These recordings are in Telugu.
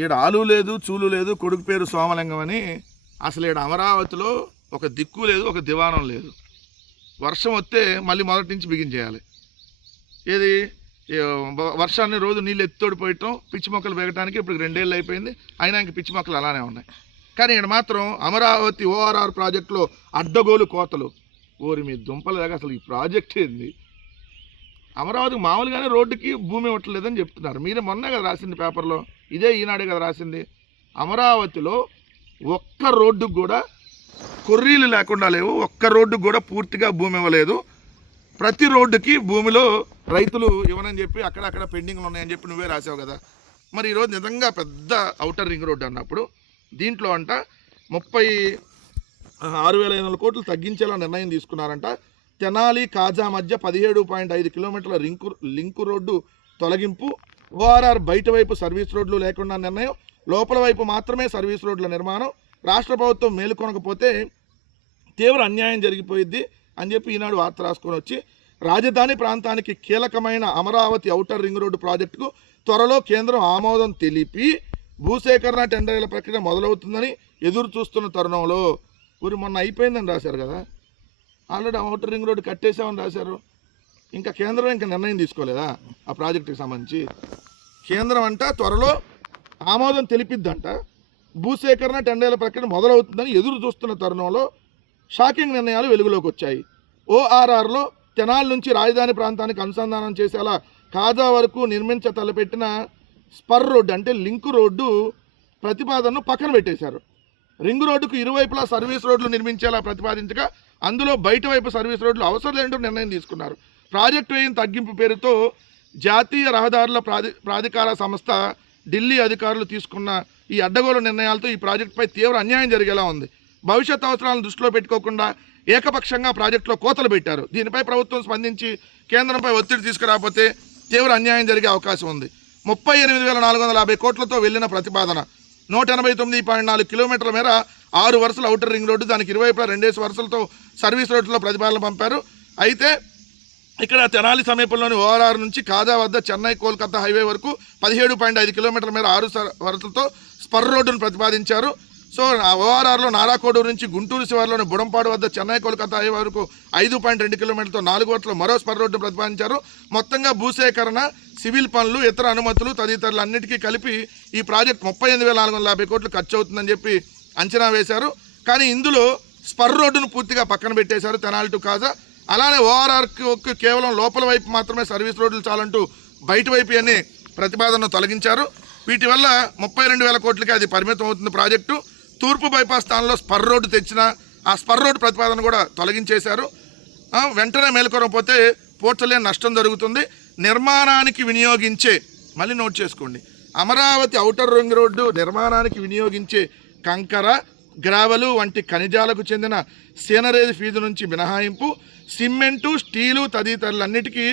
ఈడ ఆలు లేదు, చూలు లేదు, కొడుకు పేరు సోమలింగం అని. అసలు ఈడ అమరావతిలో ఒక దిక్కు లేదు, ఒక దివాణం లేదు. వర్షం వస్తే మళ్ళీ మొదటి నుంచి బిగించేయాలి. ఏది వర్షాన్ని రోజు నీళ్ళు ఎత్తుతోడిపోయటం, పిచ్చి మొక్కలు పెరగడానికి ఇప్పుడు 2 ఏళ్ళు అయిపోయింది, అయినా ఇంక పిచ్చి మొక్కలు అలానే ఉన్నాయి. కానీ ఇక్కడ మాత్రం అమరావతి ఓఆర్ఆర్ ప్రాజెక్టులో అడ్డగోలు కోతలు. ఓరి మీ దుంపలు అసలు ఈ ప్రాజెక్ట్ ఏంది? అమరావతికి మామూలుగానే రోడ్డుకి భూమి ఇవ్వట్లేదని చెప్తున్నారు. మీరే మొన్నే కదా రాసింది పేపర్లో, ఇదే ఈనాడే కదా రాసింది. అమరావతిలో ఒక్క రోడ్డుకు కూడా కొర్రీలు లేకుండా లేవు, ఒక్క రోడ్డుకు కూడా పూర్తిగా భూమి ఇవ్వలేదు. ప్రతి రోడ్డుకి భూమిలో రైతులు ఇవ్వనని చెప్పి అక్కడక్కడ పెండింగ్లు ఉన్నాయని చెప్పి నువ్వే రాసావు కదా. మరి ఈరోజు నిజంగా పెద్ద ఔటర్ రింగ్ రోడ్డు అన్నప్పుడు దీంట్లో అంట 36,500 కోట్లు తగ్గించేలా నిర్ణయం తీసుకున్నారంట. తెనాలి కాజా మధ్య 17.5 కిలోమీటర్ల లింకు రోడ్డు తొలగింపు, ఓఆర్ఆర్ బయట వైపు సర్వీస్ రోడ్లు లేకుండా నిర్ణయం, లోపల వైపు మాత్రమే సర్వీస్ రోడ్ల నిర్మాణం. రాష్ట్ర ప్రభుత్వం మేలుకొనకపోతే తీవ్ర అన్యాయం జరిగిపోయిద్ది అని చెప్పి ఈనాడు వార్త రాసుకొని వచ్చి, రాజధాని ప్రాంతానికి కీలకమైన అమరావతి ఔటర్ రింగ్ రోడ్డు ప్రాజెక్టుకు త్వరలో కేంద్రం ఆమోదం తెలిపి భూసేకరణ టెండర్ల ప్రక్రియ మొదలవుతుందని ఎదురు చూస్తున్న తరుణంలో మొన్న అయిపోయిందని రాశారు కదా. ఆల్రెడీ ఔటర్ రింగ్ రోడ్డు కట్టేసామని రాశారు. ఇంకా కేంద్రం ఇంకా నిర్ణయం తీసుకోలేదా ఆ ప్రాజెక్టుకి సంబంధించి? కేంద్రం అంట త్వరలో ఆమోదం తెలిపిద్దంట, భూసేకరణ టెండర్ల ప్రక్రియ మొదలవుతుందని ఎదురు చూస్తున్న తరుణంలో షాకింగ్ నిర్ణయాలు వెలుగులోకి వచ్చాయి. ఓఆర్ఆర్లో తెనాలి నుంచి రాజధాని ప్రాంతానికి అనుసంధానం చేసేలా కాజా వరకు తలపెట్టిన స్పర్ రోడ్డు అంటే లింకు రోడ్డు ప్రతిపాదనను పక్కన పెట్టేశారు. రింగ్ రోడ్డుకు ఇరువైపులా సర్వీస్ రోడ్లు నిర్మించేలా ప్రతిపాదించగా అందులో బయట వైపు సర్వీస్ రోడ్లు అవసరం లేదంటూ నిర్ణయం తీసుకున్నారు. ప్రాజెక్టు వ్యయం తగ్గింపు పేరుతో జాతీయ రహదారుల ప్రాధికార సంస్థ ఢిల్లీ అధికారులు తీసుకున్న ఈ అడ్డగోలు నిర్ణయాలతో ఈ ప్రాజెక్టుపై తీవ్ర అన్యాయం జరిగేలా ఉంది. భవిష్యత్ అవసరాలను దృష్టిలో పెట్టుకోకుండా ఏకపక్షంగా ప్రాజెక్టులో కోతలు పెట్టారు. దీనిపై ప్రభుత్వం స్పందించి కేంద్రంపై ఒత్తిడి తీసుకురాకపోతే తీవ్ర అన్యాయం జరిగే అవకాశం ఉంది. 38,450 కోట్లతో వెళ్లిన ప్రతిపాదన 189.4 కిలోమీటర్ల మేర 6 వరుసల ఔటర్ రింగ్ రోడ్డు, దానికి ఇరువైపులా 2 వరుసలతో సర్వీస్ రోడ్లలో ప్రతిపాదన పంపారు. అయితే ఇక్కడ తెనాలి సమీపంలోని ఓఆర్ఆర్ నుంచి కాజా వద్ద చెన్నై కోల్కతా హైవే వరకు 17.5 కిలోమీటర్ల మేర 6 వరుసలతో స్పర్ రోడ్డును ప్రతిపాదించారు. సో ఓఆర్ఆర్లో నారాకోడూరు నుంచి గుంటూరు శివార్లోని బుడంపాడు వద్ద చెన్నై కోల్కతా హైవే వరకు 5.2 కిలోమీటర్లతో 4 వరుసల మరో స్పర్ రోడ్డును ప్రతిపాదించారు. మొత్తంగా భూసేకరణ, సివిల్ పనులు, ఇతర అనుమతులు తదితరులు అన్నిటికీ కలిపి ఈ ప్రాజెక్ట్ 38,450 కోట్లు ఖర్చు అవుతుందని చెప్పి అంచనా వేశారు. కానీ ఇందులో స్పర్ రోడ్డును పూర్తిగా పక్కన పెట్టేశారు తెనాలి టు కాజా. అలానే ఓఆర్ఆర్కి కేవలం లోపల వైపు మాత్రమే సర్వీస్ రోడ్లు చాలంటూ బయట వైపు అనే ప్రతిపాదనను తొలగించారు. వీటి వల్ల 32,000 కోట్లకి అది పరిమితం అవుతుంది ప్రాజెక్టు. తూర్పు బైపాస్ స్థానంలో స్పర్ రోడ్డు తెచ్చిన ఆ స్పర్ రోడ్డు ప్రతిపాదన కూడా తొలగించేశారు. వెంటనే మేలుకొనకపోతే పోర్చలేని నష్టం జరుగుతుంది. నిర్మాణానికి వినియోగించే, మళ్ళీ నోట్ చేసుకోండి, అమరావతి ఔటర్ రింగ్ రోడ్డు నిర్మాణానికి వినియోగించే కంకర, గ్రావెలు వంటి ఖనిజాలకు చెందిన సీనరేజ్ ఫీజు నుంచి మినహాయింపు, సిమెంటు, స్టీలు తదితరులన్నిటికీ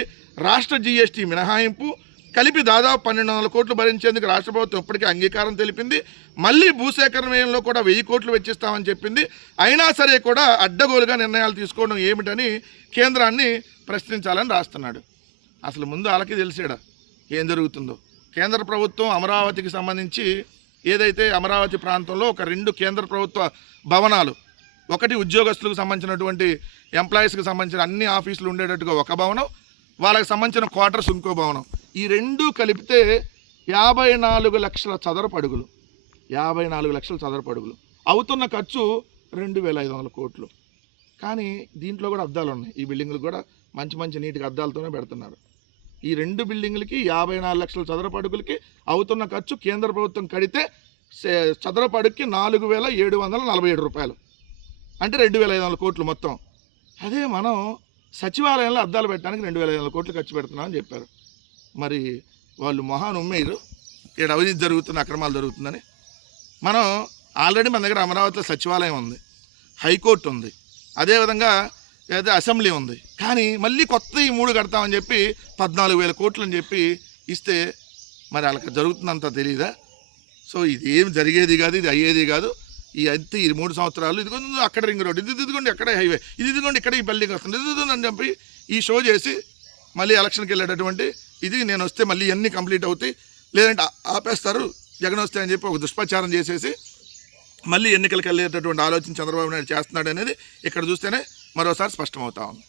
రాష్ట్ర జీఎస్టీ మినహాయింపు కలిపి దాదాపు 1,200 కోట్లు భరించేందుకు రాష్ట్ర ప్రభుత్వం ఇప్పటికీ అంగీకారం తెలిపింది. మళ్ళీ భూసేకరణ వ్యయంలో కూడా 1,000 కోట్లు వెచ్చిస్తామని చెప్పింది. అయినా సరే కూడా అడ్డగోలుగా నిర్ణయాలు తీసుకోవడం ఏమిటని కేంద్రాన్ని ప్రశ్నించాలని రాస్తున్నాడు. అసలు ముందు వాళ్ళకి తెలిసాడా ఏం జరుగుతుందో. కేంద్ర ప్రభుత్వం అమరావతికి సంబంధించి ఏదైతే అమరావతి ప్రాంతంలో ఒక 2 కేంద్ర ప్రభుత్వ భవనాలు, ఒకటి ఉద్యోగస్తులకు సంబంధించినటువంటి ఎంప్లాయీస్కి సంబంధించిన అన్ని ఆఫీసులు ఉండేటట్టుగా ఒక భవనం, వాళ్ళకి సంబంధించిన క్వార్టర్స్ ఇంకో భవనం, ఈ 2 కలిపితే 54 లక్షల చదరపు అడుగులు. 54 లక్షల చదరపు అడుగులు అవుతున్న ఖర్చు 2,500 కోట్లు. కానీ దీంట్లో కూడా అద్దాలు ఉన్నాయి. ఈ బిల్డింగ్లు కూడా మంచి మంచి నీటికి అద్దాలతోనే పెడుతున్నారు. ఈ 2 బిల్డింగ్లకి 54 లక్షల చదరపు అడుగులకి అవుతున్న ఖర్చు కేంద్ర ప్రభుత్వం కడితే చదరపు అడుగుకి 4,747 రూపాయలు, అంటే 2,500 కోట్లు మొత్తం. అదే మనం సచివాలయంలో అద్దాలు పెట్టడానికి 2,500 కోట్లు ఖర్చు పెడుతున్నామని చెప్పారు. మరి వాళ్ళు మొహాన్ ఉమ్మేరు ఇక్కడ అవినీతి జరుగుతున్న, అక్రమాలు జరుగుతుందని. మనం ఆల్రెడీ మన దగ్గర అమరావతిలో సచివాలయం ఉంది, హైకోర్టు ఉంది, అదేవిధంగా ఏదో అసెంబ్లీ ఉంది. కానీ మళ్ళీ కొత్త ఈ 3 కడతామని చెప్పి 14,000 కోట్లు అని చెప్పి ఇస్తే మరి వాళ్ళకి జరుగుతుందంతా తెలియదా? సో ఇది ఏం జరిగేది కాదు, ఇది అయ్యేది కాదు. ఈ అంతే ఈ 3 సంవత్సరాలు ఇదిగోండి అక్కడ రింగ్ రోడ్, ఇదిగోండి అక్కడే హైవే, ఇదిగోండి ఇక్కడ ఈ బిల్డింగ్ వస్తుంది, ఇదిగోండి అని చెప్పి ఈ షో చేసి మళ్ళీ ఎలక్షన్కి వెళ్ళేటటువంటి ఇది. నేను వస్తే మళ్ళీ ఇవన్నీ కంప్లీట్ అవుతాయి, లేదంటే ఆపేస్తారు, జగన్ వస్తే అని చెప్పి ఒక దుష్ప్రచారం చేసేసి మళ్ళీ ఎన్నికలకు వెళ్ళేటటువంటి ఆలోచన చంద్రబాబు నాయుడు చేస్తున్నాడు అనేది ఇక్కడ చూస్తేనే మరోసారి స్పష్టమవుతా ఉంది.